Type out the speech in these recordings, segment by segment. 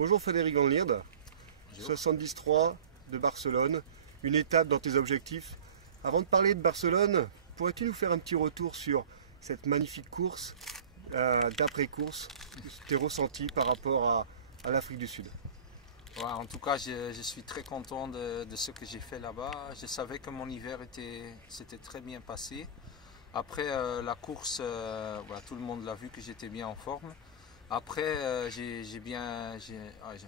Bonjour Frédéric Van Lierde, 73 de Barcelone, une étape dans tes objectifs. Avant de parler de Barcelone, pourrais-tu nous faire un petit retour sur cette magnifique course, d'après-course, tes ressentis par rapport à l'Afrique du Sud? Ouais, en tout cas, je suis très content de ce que j'ai fait là-bas. Je savais que mon hiver s'était très bien passé. Après la course, voilà, tout le monde l'a vu que j'étais bien en forme. Après,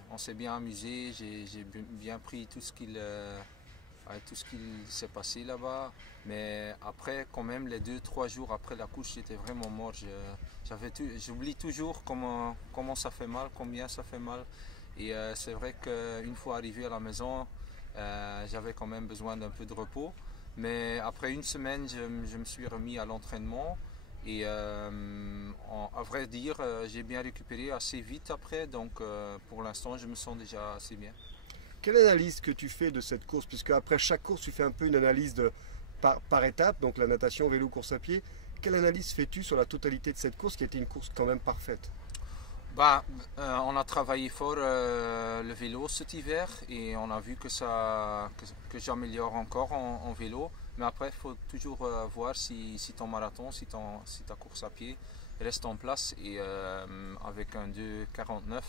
on s'est bien amusé, j'ai bien pris tout ce qu'il s'est passé là-bas. Mais après, quand même, les 2-3 jours après la course, j'étais vraiment mort. J'oublie toujours comment ça fait mal, combien ça fait mal. Et c'est vrai qu'une fois arrivé à la maison, j'avais quand même besoin d'un peu de repos. Mais après une semaine, je me suis remis à l'entraînement. Et à vrai dire, j'ai bien récupéré assez vite après. Donc pour l'instant, je me sens déjà assez bien. Quelle analyse que tu fais de cette course? Puisque après chaque course, tu fais un peu une analyse par étape, donc la natation, vélo, course à pied. Quelle analyse fais-tu sur la totalité de cette course qui a été une course quand même parfaite? On a travaillé fort le vélo cet hiver et on a vu que j'améliore encore en vélo. Mais après, il faut toujours voir si ton marathon, si ta course à pied reste en place. Et avec un 2,49,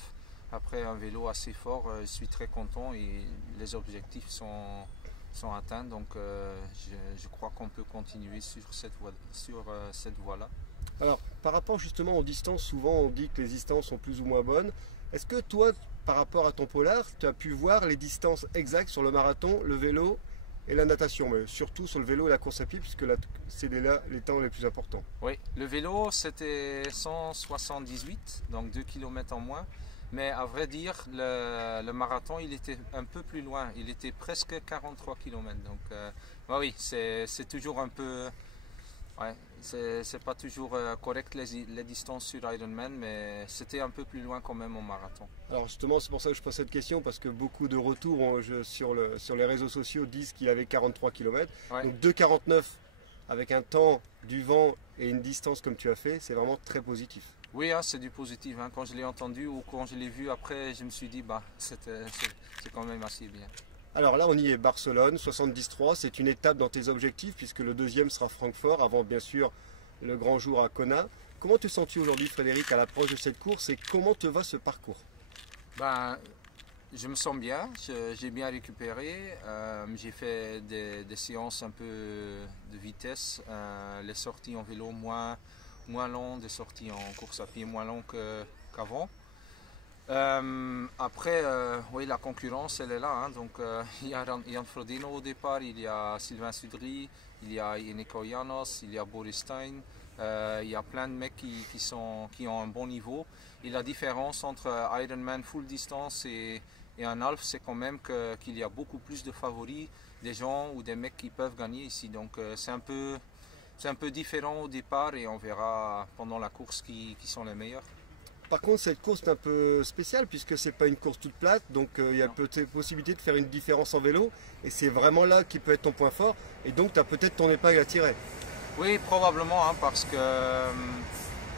après un vélo assez fort, je suis très content et les objectifs sont atteints. Donc je crois qu'on peut continuer sur cette voie-là. Alors, par rapport justement aux distances, souvent on dit que les distances sont plus ou moins bonnes. Est-ce que toi, par rapport à ton polar, tu as pu voir les distances exactes sur le marathon, le vélo et la natation, mais surtout sur le vélo et la course à pied, puisque c'est les temps les plus importants? Oui, le vélo c'était 178, donc 2 km en moins. Mais à vrai dire, le marathon, il était un peu plus loin. Il était presque 43 km. Donc, oui, c'est toujours un peu... Ouais, c'est pas toujours correct les distances sur Ironman, mais c'était un peu plus loin quand même au marathon. Alors justement, c'est pour ça que je pose cette question, parce que beaucoup de retours sur les réseaux sociaux disent qu'il y avait 43 km. Ouais. Donc 2,49 avec un temps, du vent et une distance comme tu as fait, c'est vraiment très positif. Oui, hein, c'est du positif. Hein. Quand je l'ai entendu ou quand je l'ai vu après, je me suis dit, c'est quand même assez bien. Alors là, on y est, Barcelone, 73, c'est une étape dans tes objectifs, puisque le deuxième sera Francfort, avant bien sûr le grand jour à Kona. Comment te sens-tu aujourd'hui, Frédéric, à l'approche de cette course, et comment te va ce parcours? Je me sens bien, j'ai bien récupéré, j'ai fait des séances un peu de vitesse, les sorties en vélo moins longues, des sorties en course à pied moins longues qu'avant. Après, oui, la concurrence, elle est là. Hein. Donc, il y a Jan Frodeno au départ, il y a Sylvain Sudry, il y a Eneko Janos, il y a Boris Stein. Il y a plein de mecs qui ont un bon niveau. Et la différence entre Ironman full distance et un half, c'est quand même qu'il y a beaucoup plus de favoris, des gens ou des mecs qui peuvent gagner ici. Donc, c'est un peu différent au départ et on verra pendant la course qui sont les meilleurs. Par contre, cette course est un peu spéciale puisque c'est pas une course toute plate, donc il y a peut-être possibilité de faire une différence en vélo et c'est vraiment là qui peut être ton point fort et donc tu as peut-être ton épingle à tirer. Oui, probablement, hein, parce que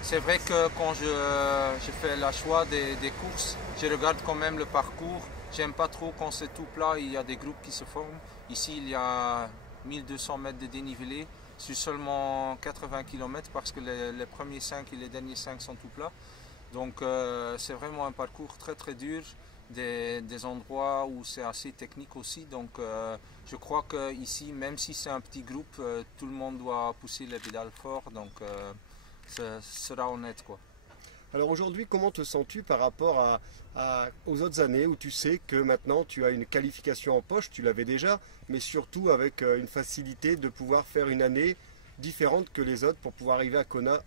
c'est vrai que quand je fais le choix des courses, je regarde quand même le parcours. J'aime pas trop quand c'est tout plat, il y a des groupes qui se forment. Ici, il y a 1200 mètres de dénivelé sur seulement 80 km parce que les premiers 5 et les derniers 5 sont tout plats. Donc c'est vraiment un parcours très très dur, des endroits où c'est assez technique aussi. Donc je crois qu'ici, même si c'est un petit groupe, tout le monde doit pousser les pédales fort. Donc ce sera honnête, quoi. Alors aujourd'hui, comment te sens-tu par rapport aux autres années où tu sais que maintenant tu as une qualification en poche, tu l'avais déjà, mais surtout avec une facilité de pouvoir faire une année différente que les autres pour pouvoir arriver à Kona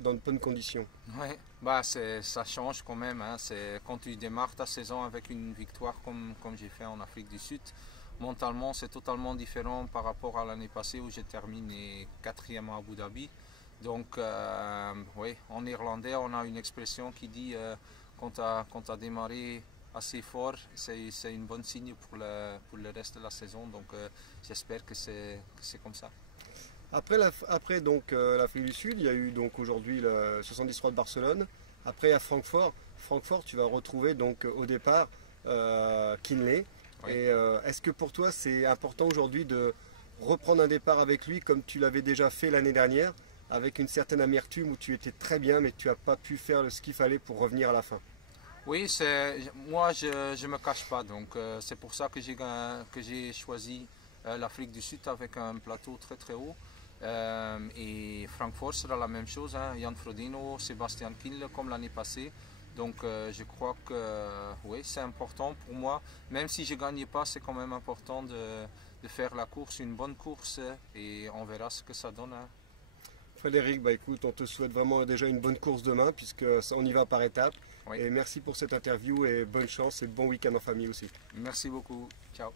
dans de bonnes conditions? Ouais, ça change quand même. Hein. C'est quand tu démarres ta saison avec une victoire comme j'ai fait en Afrique du Sud, mentalement c'est totalement différent par rapport à l'année passée où j'ai terminé 4e à Abu Dhabi. Donc oui, en néerlandais on a une expression qui dit quand tu as démarré assez fort, c'est une bonne signe pour le reste de la saison. Donc j'espère que c'est comme ça. Après donc l'Afrique du Sud, il y a eu donc aujourd'hui le 73 de Barcelone. Après à Francfort, Francfort, tu vas retrouver donc au départ Kinley. Oui. Et est-ce que pour toi c'est important aujourd'hui de reprendre un départ avec lui comme tu l'avais déjà fait l'année dernière, avec une certaine amertume où tu étais très bien mais tu n'as pas pu faire ce qu'il fallait pour revenir à la fin? Oui, moi je ne me cache pas, donc c'est pour ça que j'ai choisi l'Afrique du Sud avec un plateau très très haut. Et Francfort sera la même chose, hein. Jan Frodeno, Sebastian Kienle comme l'année passée. Donc je crois que oui, c'est important pour moi. Même si je ne gagne pas, c'est quand même important de faire la course, une bonne course, et on verra ce que ça donne, hein. Frédéric, bah écoute, on te souhaite vraiment déjà une bonne course demain puisque on y va par étapes. Oui. Et merci pour cette interview et bonne chance et bon week-end en famille aussi. Merci beaucoup. Ciao.